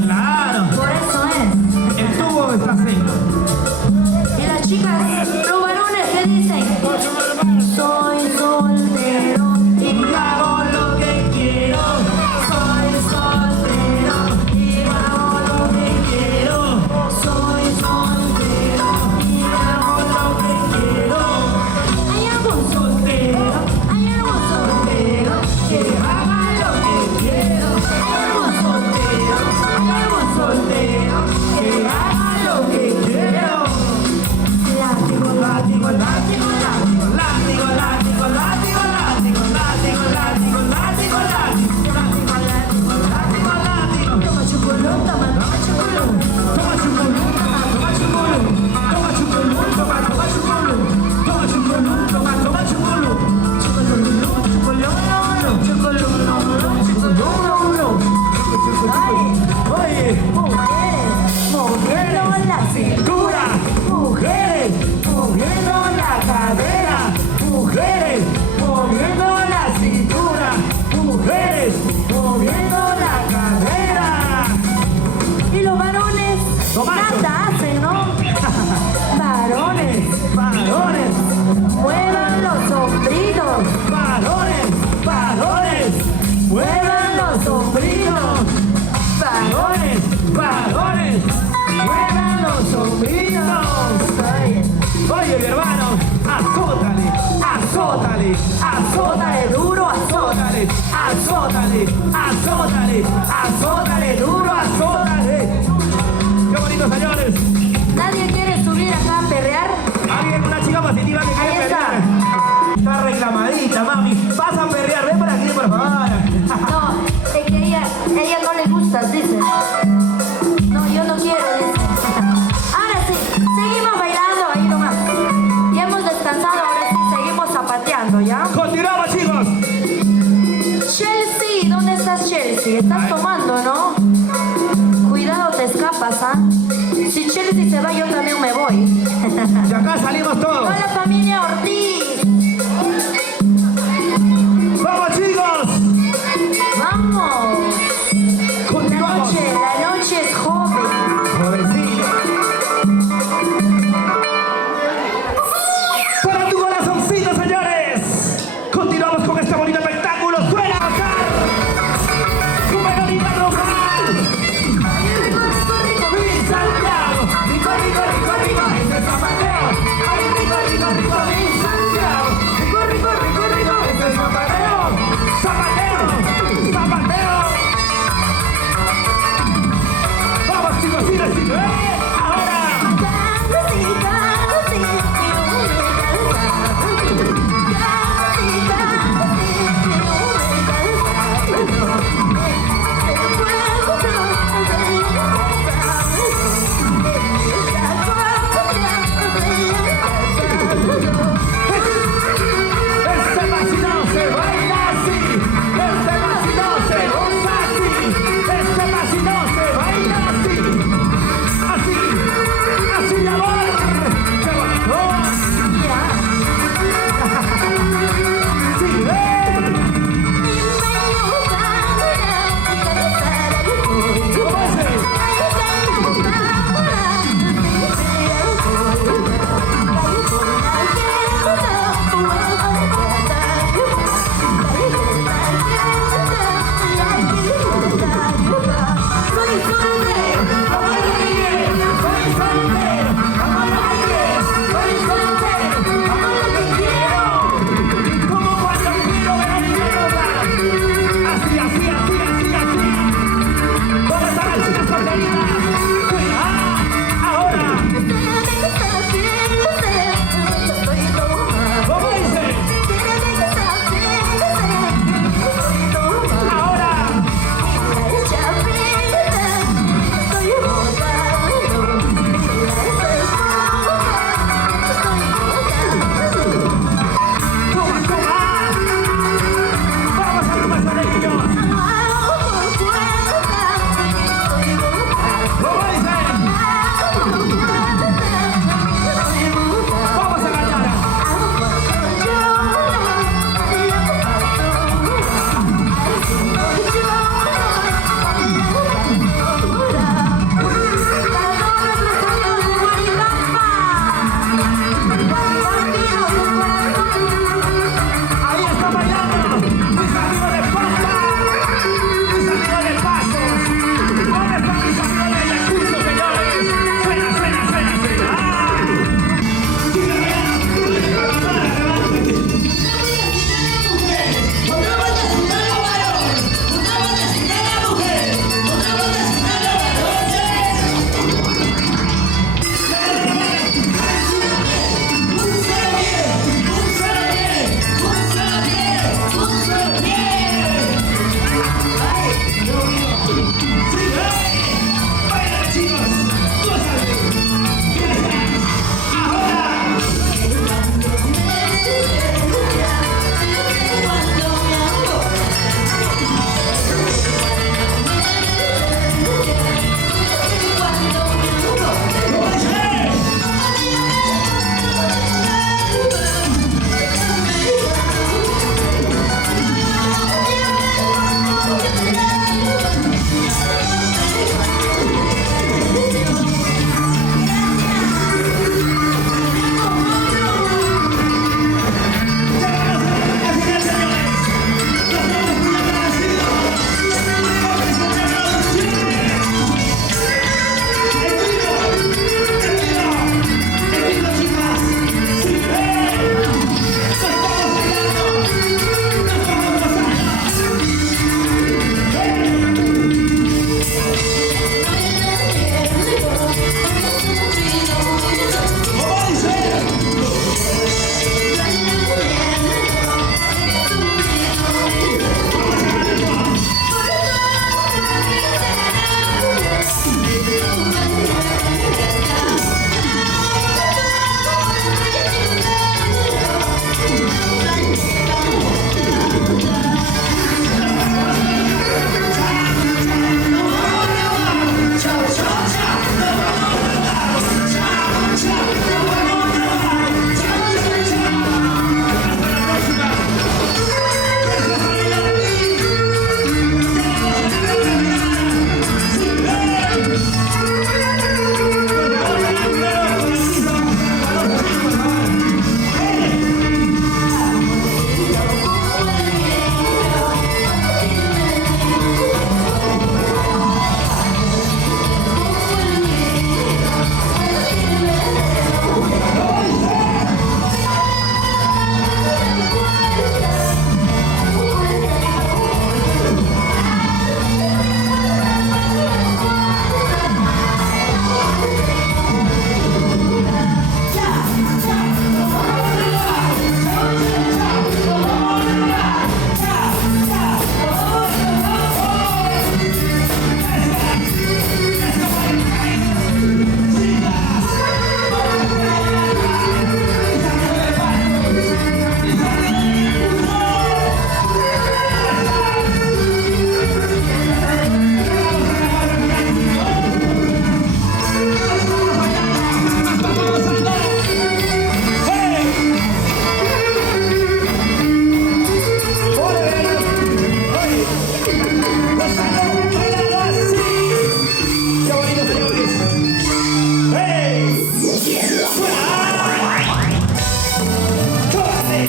Claro. Por eso es. El tubo está seco. Y las chicas, los varones, ¿qué dicen? Soy soltero y hago lo que quiero. Soy soltero y hago lo que quiero. Soy soltero y hago lo que quiero. Hay algún soltero que haga lo que quiero. Hay algún soltero que haga lo que quiero. Látigo, látigo, látigo, látigo, látigo, látigo, látigo, látigo, látigo, látigo, látigo, látigo, látigo, látigo. Toma chuculón, toma chuculón. Toma chuculón, toma chuculón. Toma chuculón, toma chuculón. Toma chuculón, toma chuculón. Oye, Moviendo la cintura, mujeres, moviendo la cadera, mujeres, moviendo la cintura, mujeres. moviendo la cadera. Y los varones Tomacho. nada hacen, ¿no? Varones, Varones, muevan los hombritos, varones, varones, muevan los hombritos, varones, varones, muevan los hombritos. Ay, Oye, mi hermano, azótale, azótale, azótale duro, azótale. azótale, azótale, azótale, azótale, duro, azótale. Qué bonito, señores. ¿Nadie quiere subir acá a perrear? Alguien, una chica positiva que quiere Ahí está. perrear. Está reclamadita, mami. Vas a perrear, ven por aquí, por favor. No, es que ella no le gusta, dice. No, yo no quiero, dice. Ahora sí, seguimos bailando ahí nomás. Ya hemos descansado, ahora sí, seguimos zapateando, ¿ya? Continuamos, chicos. Chelsea, ¿dónde estás, Chelsea? Estás tomando, ¿no? Cuidado, te escapas, ¿ah? Si Chelsea se va, yo también me voy. De acá salimos todos. Hola, familia Ortiz. ¡Vamos, chicos! Vamos. Continuamos. La noche es joven. Jovencito. Para tu corazoncito, señores. Continuamos con este bonito espectáculo. ¡Suena a acá! ¡Su melodía local! ¡Mi Santiago! ¡Rico, rico, rico, rico! ¡Ese es zapateo! ¡Ay, rico, rico, rico! ¡Mi Santiago! ¡Rico, rico, rico, rico! ¡Ese es zapateo! ¡Zapateo! ¡Zapateo! bailando así. Qué bonito, señores. ¡Hey! ¡Suena! ¡Tómale!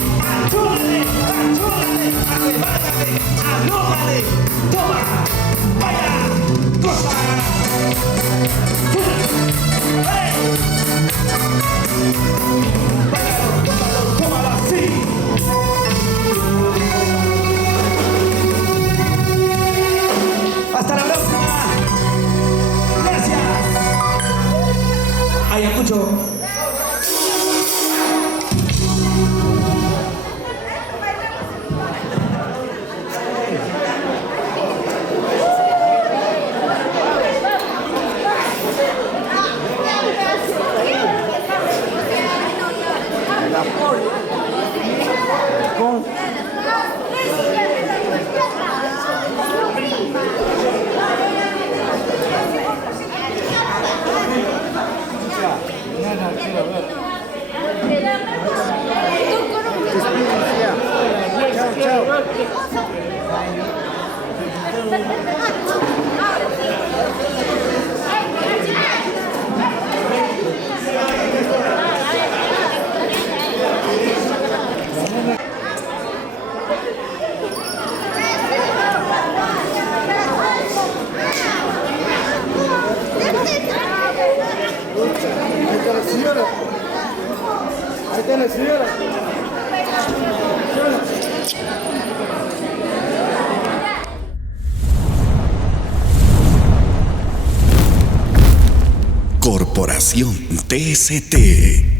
¡Tómale! ¡Tómale! ¡Arrebátate! ¡Alómale! ¡Toma! ¡Vaya! ¡Goza! ¡Hey! ¡Báilalo! ¡Tómalo! ¡Tómalo así! Hasta la próxima. Gracias. Ayacucho. Ahí está la señora. Corporación TST.